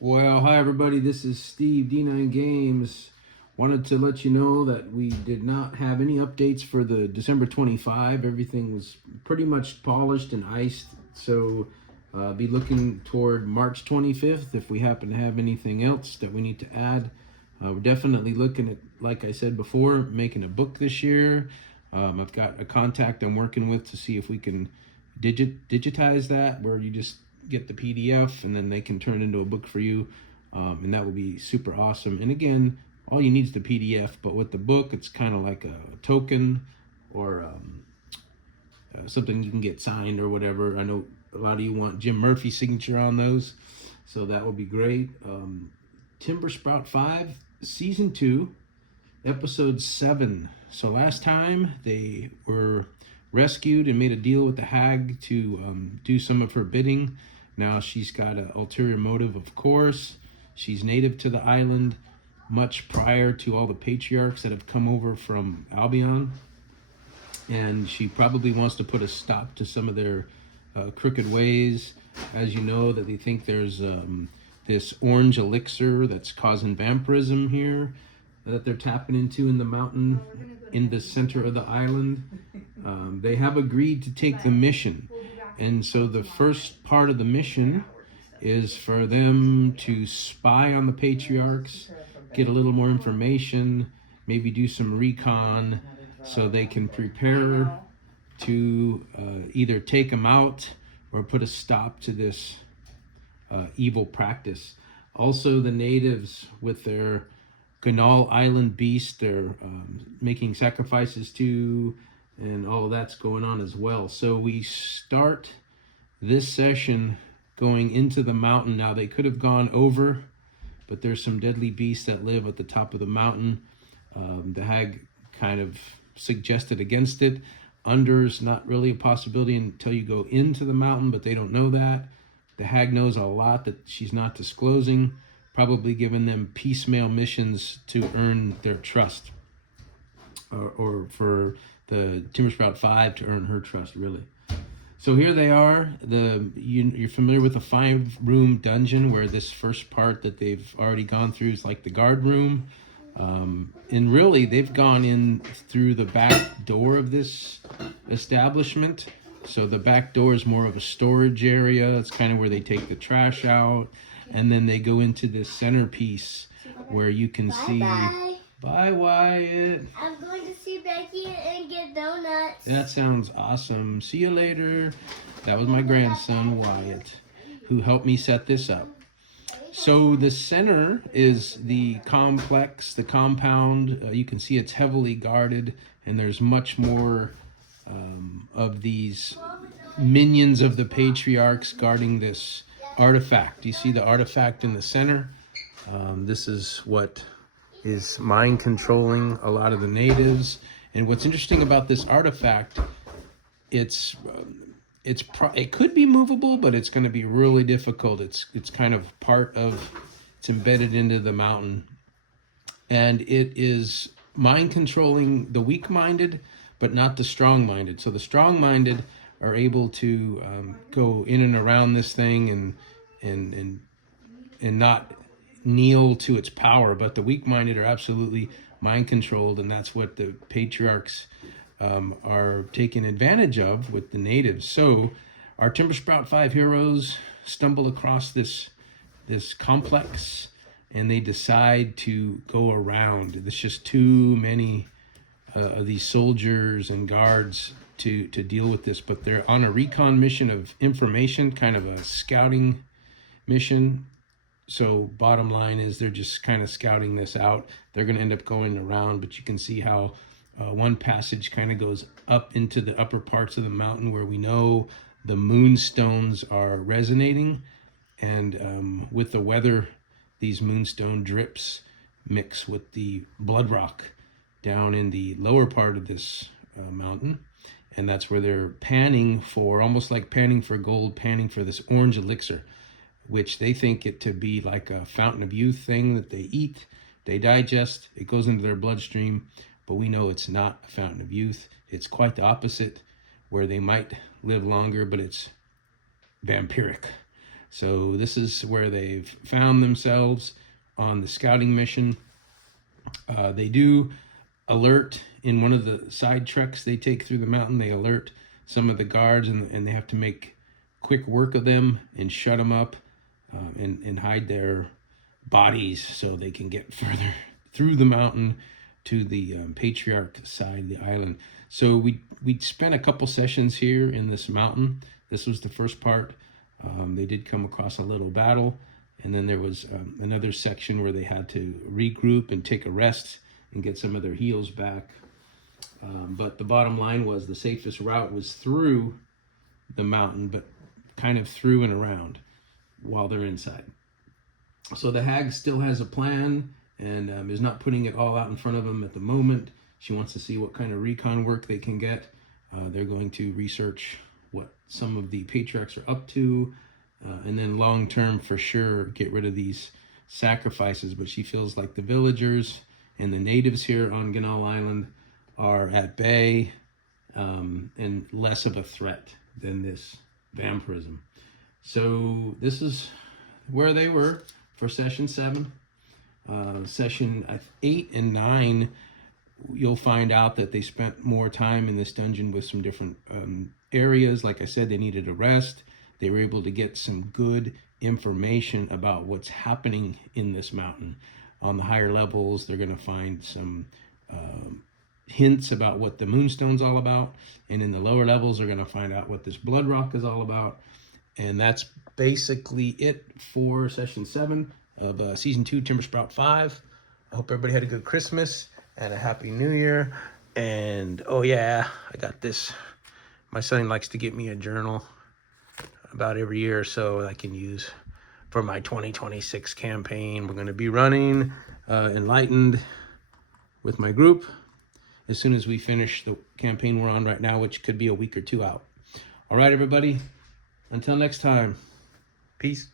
Well, hi everybody, this is Steve, D9 Games. Wanted to let you know that we did not have any updates for the December 25. Everything was pretty much polished and iced, so be looking toward March 25th if we happen to have anything else that we need to add. We're definitely looking at, like I said before, making a book this year. I've got a contact I'm working with to see if we can digitize that, where you just get the PDF and then they can turn it into a book for you, and that would be super awesome. And again, all you need is the PDF, but with the book, it's kind of like a token or something you can get signed or whatever. I know a lot of you want Jim Murphy's signature on those, so that would be great. Timbersprout 5, Season 2, Episode 7. So last time they were rescued and made a deal with the hag to do some of her bidding. Now she's got an ulterior motive, of course. She's native to the island much prior to all the patriarchs that have come over from Albion. And she probably wants to put a stop to some of their crooked ways. As you know, that they think there's this orange elixir that's causing vampirism here that they're tapping into in the mountain in the center of the island. They have agreed to take the mission. And so the first part of the mission is for them to spy on the patriarchs, get a little more information, maybe do some recon so they can prepare to either take them out or put a stop to this evil practice. Also, the natives with their Ganal Island beast, they're making sacrifices to, and all that's going on as well. So we start this session going into the mountain. Now they could have gone over, but there's some deadly beasts that live at the top of the mountain. The hag kind of suggested against it. Under's not really a possibility until you go into the mountain, but they don't know that. The hag knows a lot that she's not disclosing, probably giving them piecemeal missions to earn their trust, or for the Timbersprout 5 to earn her trust, really. So here they are. You're familiar with the 5-room dungeon, where this first part that they've already gone through is like the guard room. And really, they've gone in through the back door of this establishment. So the back door is more of a storage area. It's kind of where they take the trash out. And then they go into this centerpiece where you can see... Bye, Wyatt. I'm going to see Becky and get donuts. That sounds awesome. See you later. That was my grandson, Wyatt, who helped me set this up. So the center is the complex, the compound. You can see it's heavily guarded, and there's much more of these minions of the patriarchs guarding this artifact. You see the artifact in the center? This is what is mind controlling a lot of the natives. And what's interesting about this artifact, it could be movable, but it's going to be really difficult. It's kind of it's embedded into the mountain, and it is mind controlling the weak-minded, but not the strong-minded. So the strong-minded are able to go in and around this thing and not kneel to its power, but the weak-minded are absolutely mind-controlled, and that's what the patriarchs are taking advantage of with the natives. So our Timbersprout 5 heroes stumble across this complex, and they decide to go around. There's just too many of these soldiers and guards to deal with this, but they're on a recon mission of information, kind of a scouting mission. So bottom line is they're just kind of scouting this out. They're going to end up going around, but you can see how one passage kind of goes up into the upper parts of the mountain where we know the moonstones are resonating. And with the weather, these moonstone drips mix with the blood rock down in the lower part of this mountain. And that's where they're panning for, almost like panning for gold, panning for this orange elixir, which they think it to be like a fountain of youth thing that they eat, they digest, it goes into their bloodstream, but we know it's not a fountain of youth. It's quite the opposite, where they might live longer, but it's vampiric. So this is where they've found themselves on the scouting mission. They do alert in one of the side treks they take through the mountain. They alert some of the guards, and they have to make quick work of them and shut them up, and hide their bodies so they can get further through the mountain to the patriarch side of the island. So we spent a couple sessions here in this mountain. This was the first part. They did come across a little battle, and then there was another section where they had to regroup and take a rest and get some of their heals back. But the bottom line was the safest route was through the mountain, but kind of through and around while they're inside. So the hag still has a plan, and is not putting it all out in front of them at the moment. She wants to see what kind of recon work they can get. They're going to research what some of the patriarchs are up to, and then long term for sure get rid of these sacrifices. But she feels like the villagers and the natives here on Ganal Island are at bay, and less of a threat than this vampirism. So this is where they were for session 7. Session 8 and 9, you'll find out that they spent more time in this dungeon with some different areas. Like I said, they needed a rest. They were able to get some good information about what's happening in this mountain. On the higher levels, they're going to find some hints about what the moonstone's all about. And in the lower levels, they're going to find out what this blood rock is all about. And that's basically it for session 7 of season 2, Timbersprout 5. I hope everybody had a good Christmas and a happy New Year. And oh yeah, I got this. My son likes to get me a journal about every year or so I can use for my 2026 campaign. We're going to be running Enlightened with my group as soon as we finish the campaign we're on right now, which could be a week or 2 out. All right, everybody. Until next time. Peace.